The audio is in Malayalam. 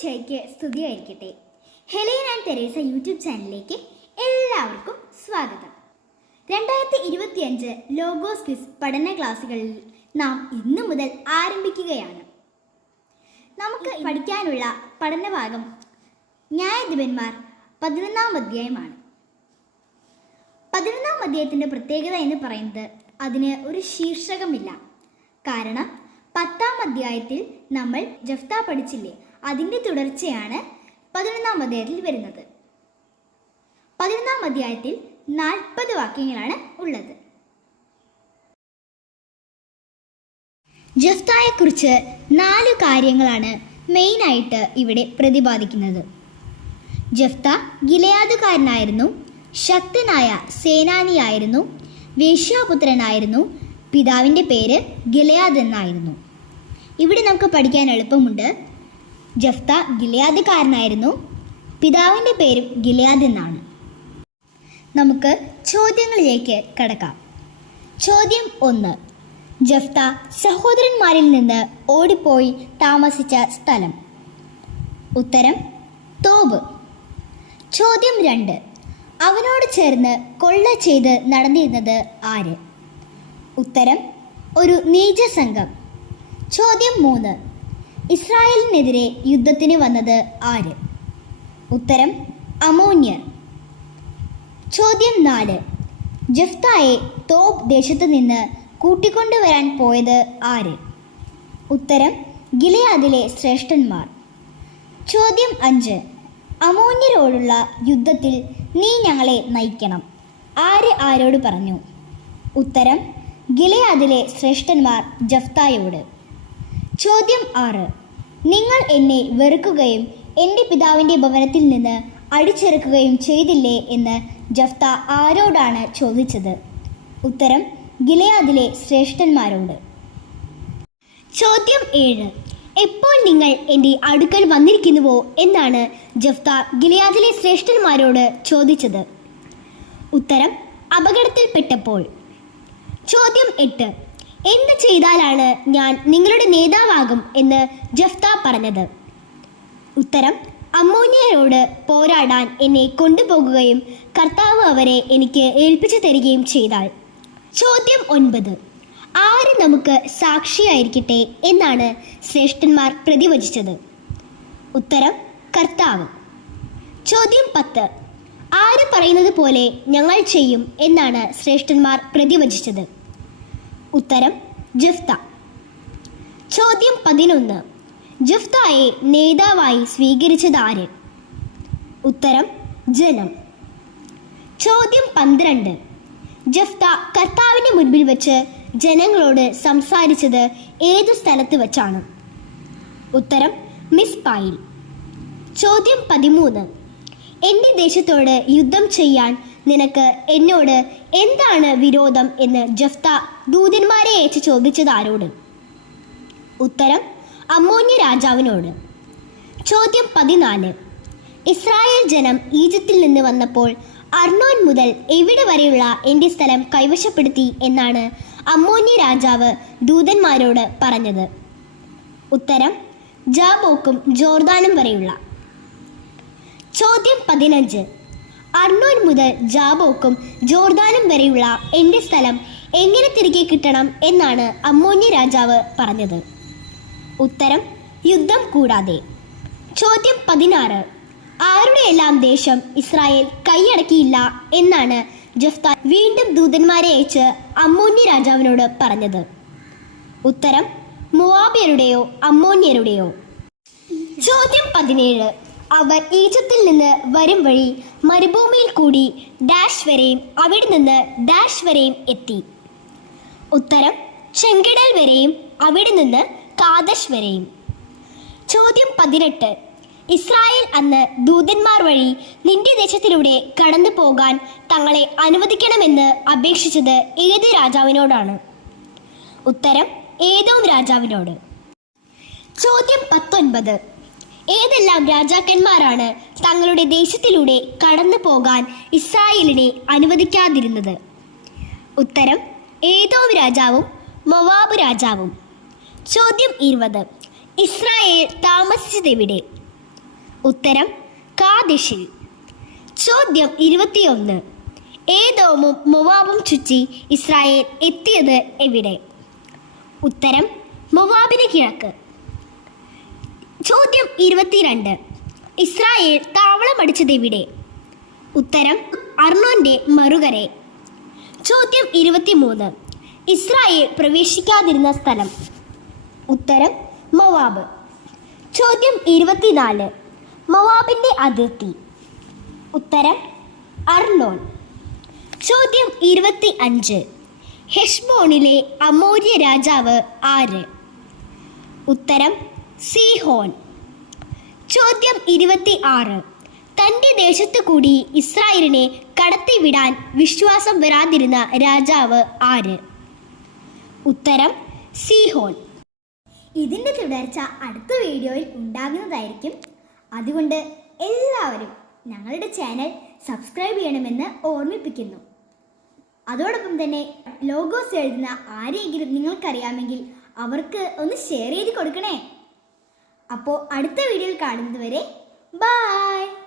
ഈശോയ്ക്ക് സ്തുതിയായിരിക്കട്ടെ. ഹെലീൻ ആൻഡ് തെരേസ യൂട്യൂബ് ചാനലിലേക്ക് എല്ലാവർക്കും സ്വാഗതം. രണ്ടായിരത്തി ഇരുപത്തിയഞ്ച് ലോഗോസ് ക്വിസ് പഠന ക്ലാസ്സുകളിൽ നാം ഇന്നു മുതൽ ആരംഭിക്കുകയാണ്. നമുക്ക് പഠിക്കാനുള്ള പഠനഭാഗം ന്യായാധിപന്മാർ പതിനൊന്നാം അധ്യായമാണ്. പതിനൊന്നാം അധ്യായത്തിന്റെ പ്രത്യേകത എന്ന് പറയുന്നത് അതിന് ഒരു ശീർഷകമില്ല. കാരണം പത്താം അധ്യായത്തിൽ നമ്മൾ ജഫ്ത പഠിച്ചില്ലേ അതിന്റെ തുടർച്ചയാണ് പതിനൊന്നാം അധ്യായത്തിൽ വരുന്നത്. പതിനൊന്നാം അധ്യായത്തിൽ നാൽപ്പത് വാക്യങ്ങളാണ് ഉള്ളത്. ജഫ്തായെക്കുറിച്ച് നാല് കാര്യങ്ങളാണ് മെയിനായിട്ട് ഇവിടെ പ്രതിപാദിക്കുന്നത്. ജഫ്ത ഗിലയാദുകാരനായിരുന്നു ശക്തനായ സേനാനിയായിരുന്നു വേശ്യാപുത്രനായിരുന്നു പിതാവിന്റെ പേര് ഗിലയാദ് എന്നായിരുന്നു ഇവിടെ നമുക്ക് പഠിക്കാൻ എളുപ്പമുണ്ട് ജഫ്ത ഗിലയാദുകാരനായിരുന്നു. പിതാവിന്റെ പേരും ഗിലയാദ് എന്നാണ്. നമുക്ക് ചോദ്യങ്ങളിലേക്ക് കടക്കാം. ചോദ്യം ഒന്ന്. ജഫ്ത സഹോദരന്മാരിൽ നിന്ന് ഓടിപ്പോയി താമസിച്ച സ്ഥലം. ഉത്തരം തോബ്. ചോദ്യം രണ്ട്. അവനോട് ചേർന്ന് കൊള്ള ചെയ്ത് നടന്നിരുന്നത് ആര്? ഉത്തരം ഒരു നീചസംഘം. ചോദ്യം മൂന്ന്. ഇസ്രായേലിനെതിരെ യുദ്ധത്തിന് വന്നത് ആര്? ഉത്തരം അമോന്യർ. ചോദ്യം നാല്. ജഫ്തായെ തോബ് ദേശത്ത് നിന്ന് കൂട്ടിക്കൊണ്ടുവരാൻ പോയത് ആര്? ഉത്തരം ഗിലയാദിലെ ശ്രേഷ്ഠന്മാർ. ചോദ്യം അഞ്ച്. അമോന്യരോടുള്ള യുദ്ധത്തിൽ നീ ഞങ്ങളെ നയിക്കണം. ആര് ആരോട് പറഞ്ഞു? ഉത്തരം ഗിലയാദിലെ ശ്രേഷ്ഠന്മാർ ജഫ്തായോട്. ചോദ്യം ആറ്. നിങ്ങൾ എന്നെ വെറുക്കുകയും എന്റെ പിതാവിന്റെ ഭവനത്തിൽ നിന്ന് അടിച്ചെറുക്കുകയും ചെയ്തില്ലേ എന്ന് ജഫ്ത ആരോടാണ് ചോദിച്ചത്? ഉത്തരം ഗിലയാദിലെ ശ്രേഷ്ഠന്മാരോട്. ചോദ്യം ഏഴ്. എപ്പോൾ നിങ്ങൾ എന്റെ അടുക്കൽ വന്നിരിക്കുന്നുവോ എന്നാണ് ജഫ്ത ഗിലയാദിലെ ശ്രേഷ്ഠന്മാരോട് ചോദിച്ചത്. ഉത്തരം അപകടത്തിൽപ്പെട്ടപ്പോൾ. ചോദ്യം എട്ട്. എന്ത് ചെയ്താലാണ് ഞാൻ നിങ്ങളുടെ നേതാവാകും എന്ന് ജഫ്ത പറഞ്ഞത്? ഉത്തരം അമ്മോനിയരോട് പോരാടാൻ എന്നെ കൊണ്ടുപോകുകയും കർത്താവ് അവരെ എനിക്ക് ഏൽപ്പിച്ചു തരികയും ചെയ്താൽ. ചോദ്യം ഒൻപത് ആര് നമുക്ക് സാക്ഷിയായിരിക്കട്ടെ എന്നാണ് ശ്രേഷ്ഠന്മാർ പ്രതിവചിച്ചത്? ഉത്തരം കർത്താവ്. ചോദ്യം പത്ത് ആര് പറയുന്നത് പോലെ ഞങ്ങൾ ചെയ്യും എന്നാണ് ശ്രേഷ്ഠന്മാർ പ്രതിവചിച്ചത്? ഉത്തരം ജഫ്ത. ചോദ്യം പതിനൊന്ന്. ജഫ്തയെ നേതാവായി സ്വീകരിച്ചത് ആര് ഉത്തരം ജനം. ചോദ്യം പന്ത്രണ്ട്. ജഫ്ത കർത്താവിന്റെ മുൻപിൽ വെച്ച് ജനങ്ങളോട് സംസാരിച്ചത് ഏത് സ്ഥലത്ത് വെച്ചാണ്? ഉത്തരം മിസ്പായിൽ. ചോദ്യം പതിമൂന്ന്. എന്റെ ദേശത്തോട് യുദ്ധം ചെയ്യാൻ നിനക്ക് എന്നോട് എന്താണ് വിരോധം എന്ന് ജഫ്ത ദൂതന്മാരെ അയച്ച് ചോദിച്ചത് ആരോട്? ഉത്തരം അമ്മോന്യ രാജാവിനോട്. ചോദ്യം പതിനാല്. ഇസ്രായേൽ ജനം ഈജിപ്തിൽ നിന്ന് വന്നപ്പോൾ അർണോൻ മുതൽ എവിടെ വരെയുള്ള എന്റെ സ്ഥലം കൈവശപ്പെടുത്തി എന്നാണ് അമ്മോന്യ രാജാവ് ദൂതന്മാരോട് പറഞ്ഞത്. ഉത്തരം ജാബോക്കും ജോർദാനും വരെയുള്ള. ചോദ്യം പതിനഞ്ച്. അർണോൻ മുതൽ ജാബോക്കും ജോർദാനും വരെയുള്ള എന്റെ സ്ഥലം എങ്ങനെ തിരികെ കിട്ടണം എന്നാണ് അമ്മോന്യ രാജാവ് പറഞ്ഞത്. ഉത്തരം യുദ്ധം കൂടാതെ. ചോദ്യം പതിനാറ്. ആരുടെയെല്ലാം ദേശം ഇസ്രായേൽ കൈയടക്കിയില്ല എന്നാണ് ജഫ്താൻ വീണ്ടും ദൂതന്മാരെ അയച്ച് അമ്മോന്യ രാജാവിനോട് പറഞ്ഞത്. ഉത്തരം മുവാബിയരുടെയോ അമ്മോന്യരുടെയോ? ചോദ്യം പതിനേഴ്. അവർ ഈജിപ്തിൽ നിന്ന് വരും വഴി മരുഭൂമിയിൽ കൂടി ഡാഷ് വരെയും അവിടെ നിന്ന് ഡാഷ് വരെയും എത്തി. ഉത്തരം ചെങ്കിടൽ വരെയും അവിടെ നിന്ന് കാദശ് വരെയും. ചോദ്യം പതിനെട്ട്. ഇസ്രായേൽ അന്ന് ദൂതന്മാർ വഴി നിന്റെ ദേശത്തിലൂടെ കടന്നു പോകാൻ തങ്ങളെ അനുവദിക്കണമെന്ന് അപേക്ഷിച്ചത് ഏത് രാജാവിനോടാണ്? ഉത്തരം ഏതോ രാജാവിനോട്. ചോദ്യം പത്തൊൻപത്. ഏതെല്ലാം രാജാക്കന്മാരാണ് തങ്ങളുടെ ദേശത്തിലൂടെ കടന്നു പോകാൻ ഇസ്രായേലിനെ അനുവദിക്കാതിരുന്നത്? ഉത്തരം ഏതോം രാജാവും മൊവാബ് രാജാവും. ചോദ്യം ഇരുപത് ഇസ്രായേൽ താമസിച്ചതെവിടെ? ഉത്തരം കാദിഷിൽ ചോദ്യം ഇരുപത്തിയൊന്ന് ഏതോമും മൊവാബും ചുറ്റി ഇസ്രായേൽ എത്തിയത് എവിടെ? ഉത്തരം മൊവാബിന് കിഴക്ക്. ചോദ്യം ഇരുപത്തിരണ്ട്. ഇസ്രായേൽ താവളമടിച്ചത് എവിടെ? ഉത്തരം അർണോന്റെ മറുകരെ. ചോദ്യം ഇരുപത്തിമൂന്ന്. ഇസ്രായേൽ പ്രവേശിക്കാതിരുന്ന സ്ഥലം. ഉത്തരം മൊവാബ്. ചോദ്യം ഇരുപത്തിനാല്. മൊവാബിന്റെ അതിർത്തി. ഉത്തരം അർണോൺ ചോദ്യം ഇരുപത്തി അഞ്ച് ഹെഷ്ബോണിലെ അമോര്യ രാജാവ് ആര്? ഉത്തരം സീഹോൻ. ചോദ്യം ഇരുപത്തി ആറ് തന്റെ ദേശത്തു കൂടി ഇസ്രായേലിനെ കടത്തിവിടാൻ വിശ്വാസം വരാതിരുന്ന രാജാവ് ആര്? ഉത്തരം സീഹോൻ. ഇതിന്റെ തുടർച്ച അടുത്ത വീഡിയോയിൽ ഉണ്ടാകുന്നതായിരിക്കും. അതുകൊണ്ട് എല്ലാവരും ഞങ്ങളുടെ ചാനൽ സബ്സ്ക്രൈബ് ചെയ്യണമെന്ന് ഓർമ്മിപ്പിക്കുന്നു. അതോടൊപ്പം തന്നെ ലോഗോസ് എഴുതുന്ന ആരെയെങ്കിലും നിങ്ങൾക്കറിയാമെങ്കിൽ അവർക്ക് ഒന്ന് ഷെയർ ചെയ്ത് കൊടുക്കണേ. അപ്പോൾ അടുത്ത വീഡിയോയിൽ കാണുന്നത് വരെ ബൈ.